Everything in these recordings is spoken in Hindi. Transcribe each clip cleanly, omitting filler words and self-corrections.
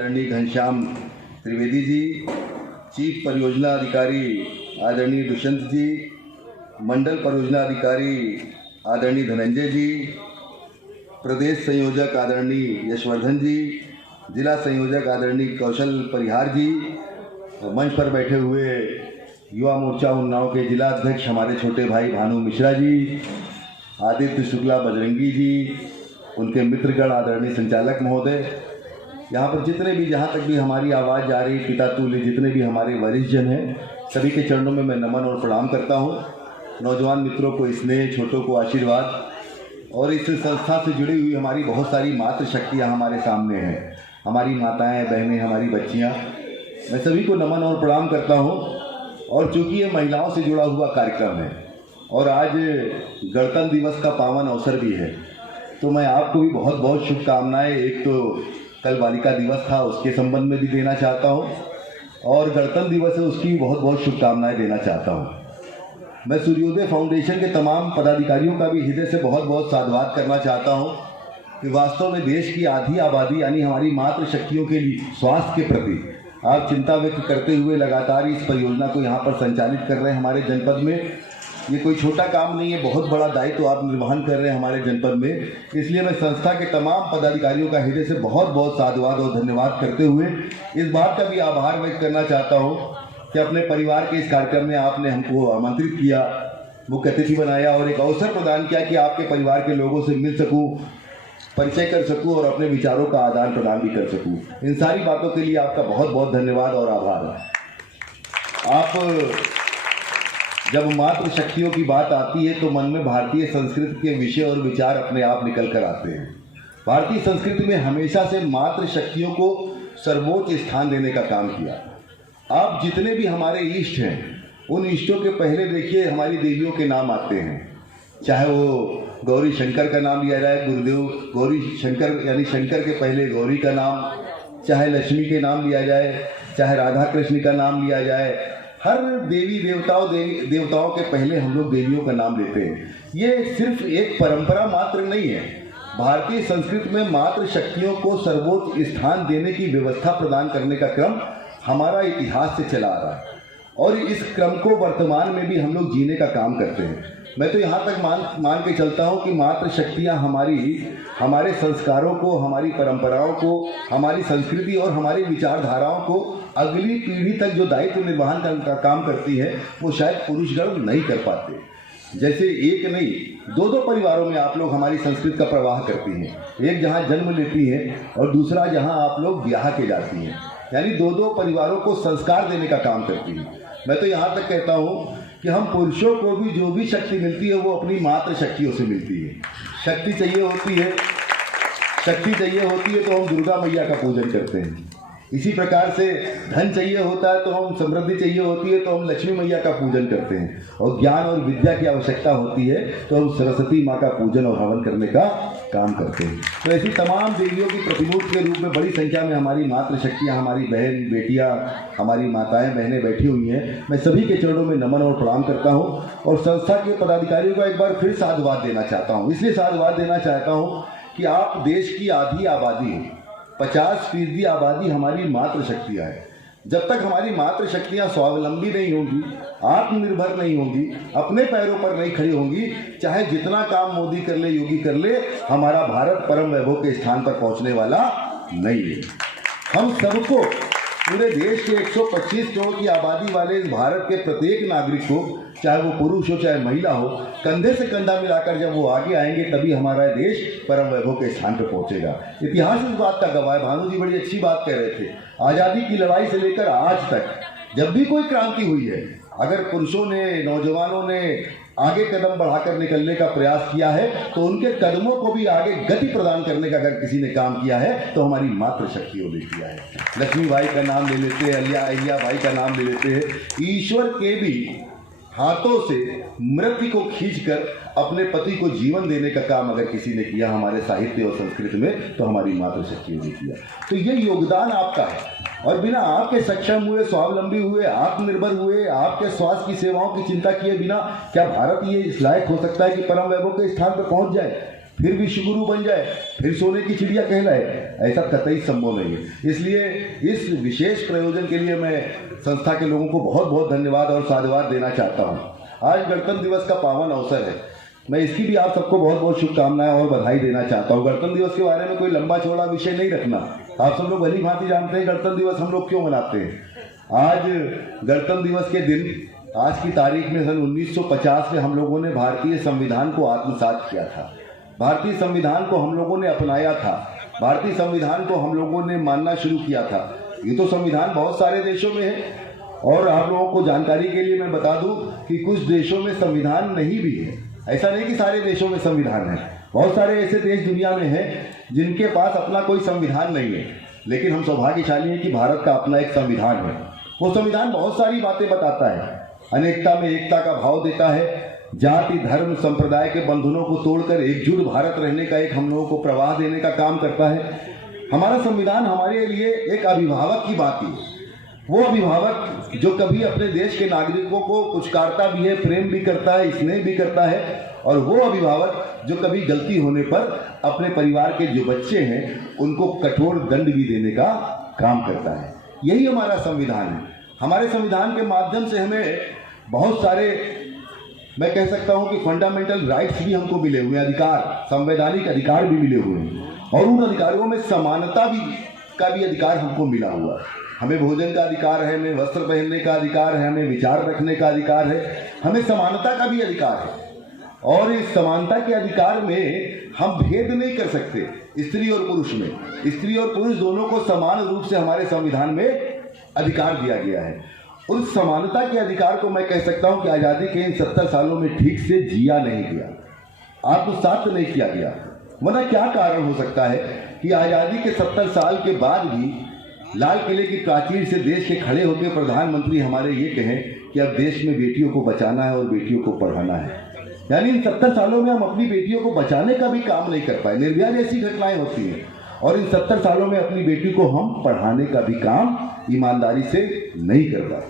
आदरणीय घनश्याम त्रिवेदी जी, चीफ परियोजना अधिकारी आदरणीय दुष्यंत जी, मंडल परियोजना अधिकारी आदरणीय धनंजय जी, प्रदेश संयोजक आदरणीय यशवर्धन जी, जिला संयोजक आदरणीय कौशल परिहार जी, मंच पर बैठे हुए युवा मोर्चा उन्नाव के जिला अध्यक्ष हमारे छोटे भाई भानु मिश्रा जी, आदित्य शुक्ला बजरंगी जी, उनके मित्रगण आदरणीय संचालक महोदय, यहाँ पर जितने भी जहाँ तक भी हमारी आवाज़ जा रही, पिता तुल्य जितने भी हमारे वरिष्ठ जन हैं, सभी के चरणों में मैं नमन और प्रणाम करता हूँ। नौजवान मित्रों को स्नेह, छोटों को आशीर्वाद, और इस संस्था से जुड़ी हुई हमारी बहुत सारी मातृशक्तियाँ हमारे सामने हैं, हमारी माताएं, बहनें, हमारी बच्चियाँ, मैं सभी को नमन और प्रणाम करता हूँ। और चूँकि ये महिलाओं से जुड़ा हुआ कार्यक्रम है और आज गणतंत्र दिवस का पावन अवसर भी है, तो मैं आपको भी बहुत बहुत शुभकामनाएं, एक तो कल बालिका दिवस था उसके संबंध में भी देना चाहता हूँ, और गणतंत्र दिवस है उसकी भी बहुत बहुत शुभकामनाएं देना चाहता हूँ। मैं सूर्योदय फाउंडेशन के तमाम पदाधिकारियों का भी हृदय से बहुत बहुत साधुवाद करना चाहता हूँ कि वास्तव में देश की आधी आबादी यानी हमारी मातृशक्तियों के लिए स्वास्थ्य के प्रति आप चिंता व्यक्त करते हुए लगातार इस परियोजना को यहाँ पर संचालित कर रहे हैं हमारे जनपद में। ये कोई छोटा काम नहीं है, बहुत बड़ा दायित्व आप निर्वहन कर रहे हैं हमारे जनपद में। इसलिए मैं संस्था के तमाम पदाधिकारियों का हृदय से बहुत बहुत साधुवाद और धन्यवाद करते हुए इस बात का भी आभार व्यक्त करना चाहता हूँ कि अपने परिवार के इस कार्यक्रम में आपने हमको आमंत्रित किया, मुख्य अतिथि बनाया और एक अवसर प्रदान किया कि आपके परिवार के लोगों से मिल सकूँ, परिचय कर सकूँ और अपने विचारों का आदान प्रदान भी कर सकूँ। इन सारी बातों के लिए आपका बहुत बहुत धन्यवाद और आभार। आप जब मातृशक्तियों की बात आती है तो मन में भारतीय संस्कृति के विषय और विचार अपने आप निकल कर आते हैं। भारतीय संस्कृति में हमेशा से मातृशक्तियों को सर्वोच्च स्थान देने का काम किया। आप जितने भी हमारे इष्ट हैं, उन इष्टों के पहले देखिए हमारी देवियों के नाम आते हैं, चाहे वो गौरी शंकर का नाम लिया जाए, गुरुदेव गौरी शंकर यानी शंकर के पहले गौरी का नाम, चाहे लक्ष्मी के नाम लिया जाए, चाहे राधा कृष्ण का नाम लिया जाए, हर देवी देवताओं के पहले हम लोग देवियों का नाम लेते हैं। ये सिर्फ एक परंपरा मात्र नहीं है, भारतीय संस्कृति में मातृशक्तियों को सर्वोच्च स्थान देने की व्यवस्था प्रदान करने का क्रम हमारा इतिहास से चला आ रहा है और इस क्रम को वर्तमान में भी हम लोग जीने का काम करते हैं। मैं तो यहाँ तक मान के चलता हूँ कि मातृशक्तियाँ हमारे संस्कारों को, हमारी परंपराओं को, हमारी संस्कृति और हमारी विचारधाराओं को अगली पीढ़ी तक जो दायित्व निर्वहन का काम करती है वो शायद पुरुषगण नहीं कर पाते। जैसे एक नहीं, दो परिवारों में आप लोग हमारी संस्कृति का प्रवाह करती हैं, एक जहाँ जन्म लेती हैं और दूसरा जहाँ आप लोग ब्याह के जाती हैं, यानी दो परिवारों को संस्कार देने का काम करती हैं। मैं तो यहाँ तक कहता हूँ कि हम पुरुषों को भी जो भी शक्ति मिलती है वो अपनी मातृशक्तियों से मिलती है। शक्ति चाहिए होती है तो हम दुर्गा मैया का पूजन करते हैं। इसी प्रकार से धन चाहिए होता है तो हम, समृद्धि चाहिए होती है तो हम लक्ष्मी मैया का पूजन करते हैं, और ज्ञान और विद्या की आवश्यकता होती है तो हम सरस्वती माँ का पूजन और हवन करने का काम करते हैं। तो ऐसी तमाम देवियों की प्रतिमूर्ति के रूप में बड़ी संख्या में हमारी मातृशक्तियाँ, हमारी बहन बेटियाँ, हमारी माताएं बहनें बैठी हुई हैं। मैं सभी के चरणों में नमन और प्रणाम करता हूँ और संस्था के पदाधिकारियों को एक बार फिर साधुवाद देना चाहता हूँ। इसलिए साधुवाद देना चाहता हूँ कि आप देश की आधी आबादी, 50% आबादी हमारी मातृशक्तियाँ हैं। जब तक हमारी मातृशक्तियाँ स्वावलंबी नहीं होंगी, आत्मनिर्भर नहीं होंगी, अपने पैरों पर नहीं खड़ी होंगी, चाहे जितना काम मोदी कर ले, योगी कर ले, हमारा भारत परम वैभव के स्थान पर पहुंचने वाला नहीं है। हम सबको, पूरे देश के 125 करोड़ की आबादी वाले इस भारत के प्रत्येक नागरिक को, चाहे वो पुरुष हो चाहे महिला हो, कंधे से कंधा मिलाकर जब वो आगे आएंगे तभी हमारा देश परम वैभव के स्थान पर पहुंचेगा। इतिहास इस बात का गवाह है। भानु जी बड़ी अच्छी बात कह रहे थे, आज़ादी की लड़ाई से लेकर आज तक जब भी कोई क्रांति हुई है, अगर पुरुषों ने, नौजवानों ने आगे कदम बढ़ाकर निकलने का प्रयास किया है तो उनके कदमों को भी आगे गति प्रदान करने का अगर किसी ने काम किया है तो हमारी मातृशक्तियों ने किया है। लक्ष्मी बाई का नाम ले लेते हैं, अहिल्या बाई का नाम ले लेते हैं। ईश्वर के भी हाथों से मृत्यु को खींचकर अपने पति को जीवन देने का काम अगर किसी ने किया हमारे साहित्य और संस्कृति में तो हमारी मातृशक्तियों ने किया। तो ये योगदान आपका है और बिना आपके सक्षम हुए, स्वावलंबी हुए, आत्मनिर्भर हुए, आपके स्वास्थ्य की सेवाओं की चिंता किए बिना क्या भारत ये इस लायक हो सकता है कि परम वैभव के स्थान पर पहुंच जाए? फिर विश्वगुरु बन जाए, फिर सोने की चिड़िया कहलाए, ऐसा कतई संभव नहीं है। इसलिए इस विशेष प्रयोजन के लिए मैं संस्था के लोगों को बहुत बहुत धन्यवाद और साधुवाद देना चाहता हूँ। आज गणतंत्र दिवस का पावन अवसर है, मैं इसकी भी आप सबको बहुत बहुत शुभकामनाएं और बधाई देना चाहता हूँ। गणतंत्र दिवस के बारे में कोई लंबा चौड़ा विषय नहीं रखना, आप सब लोग भली भांति जानते हैं गणतंत्र दिवस हम लोग क्यों मनाते हैं। आज गणतंत्र दिवस के दिन, आज की तारीख में सन 1950 में हम लोगों ने भारतीय संविधान को आत्मसात किया था, भारतीय संविधान को हम लोगों ने अपनाया था, भारतीय संविधान को हम लोगों ने मानना शुरू किया था। ये तो संविधान बहुत सारे देशों में है, और आप लोगों को जानकारी के लिए मैं बता दूं कि कुछ देशों में संविधान नहीं भी है। ऐसा नहीं कि सारे देशों में संविधान है, बहुत सारे ऐसे देश दुनिया में हैं जिनके पास अपना कोई संविधान नहीं है, लेकिन हम सौभाग्यशाली हैं कि भारत का अपना एक संविधान है। वो संविधान बहुत सारी बातें बताता है, अनेकता में एकता का भाव देता है, जाति धर्म संप्रदाय के बंधनों को तोड़कर एकजुट भारत रहने का एक हम लोगों को प्रवाह देने का काम करता है। हमारा संविधान हमारे लिए एक अभिभावक की बात है, वो अभिभावक जो कभी अपने देश के नागरिकों को पुचकारता भी है, प्रेम भी करता है, स्नेह भी करता है, और वो अभिभावक जो कभी गलती होने पर अपने परिवार के जो बच्चे हैं उनको कठोर दंड भी देने का काम करता है। यही हमारा संविधान है। हमारे संविधान के माध्यम से हमें बहुत सारे, मैं कह सकता हूं कि फंडामेंटल राइट्स भी हमको मिले हुए हैं, अधिकार, संवैधानिक अधिकार भी मिले हुए हैं, और उन अधिकारों में समानता का भी अधिकार हमको मिला हुआ है। हमें भोजन का अधिकार है, हमें वस्त्र पहनने का अधिकार है, हमें विचार रखने का अधिकार है, हमें समानता का भी अधिकार है। और इस समानता के अधिकार में हम भेद नहीं कर सकते स्त्री और पुरुष में, स्त्री और पुरुष दोनों को समान रूप से हमारे संविधान में अधिकार दिया गया है। उस समानता के अधिकार को मैं कह सकता हूं कि आज़ादी के इन 70 सालों में ठीक से जिया नहीं गया, आत्मसात नहीं किया गया। वरना क्या कारण हो सकता है कि आज़ादी के 70 साल के बाद भी लाल किले की प्राचीर से देश के खड़े होकर प्रधानमंत्री हमारे ये कहें कि अब देश में बेटियों को बचाना है और बेटियों को पढ़ाना है। यानी इन 70 सालों में हम अपनी बेटियों को बचाने का भी काम नहीं कर पाए। निर्भया जैसी घटनाएं होती हैं, और इन 70 सालों में अपनी बेटी को हम पढ़ाने का भी काम ईमानदारी से नहीं कर पाए।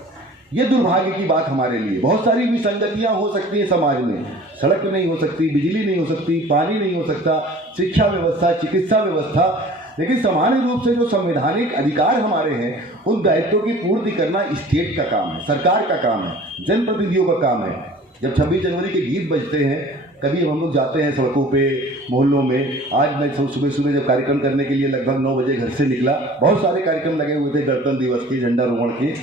ये दुर्भाग्य की बात हमारे लिए। बहुत सारी विसंगतियां हो सकती हैं समाज में, सड़क नहीं हो सकती, बिजली नहीं हो सकती, पानी नहीं हो सकता, शिक्षा व्यवस्था, चिकित्सा व्यवस्था, लेकिन सामान्य रूप से जो संवैधानिक अधिकार हमारे हैं उन दायित्वों की पूर्ति करना स्टेट का काम है, सरकार का काम है, जनप्रतिनिधियों का काम है। जब 26 जनवरी के गीत बजते हैं, कभी हम लोग जाते हैं सड़कों पे, मोहल्लों में। आज मैं सुबह सुबह जब कार्यक्रम करने के लिए लगभग 9 बजे घर से निकला, बहुत सारे कार्यक्रम लगे हुए थे गणतंत्र दिवस के, झंडारोहण के।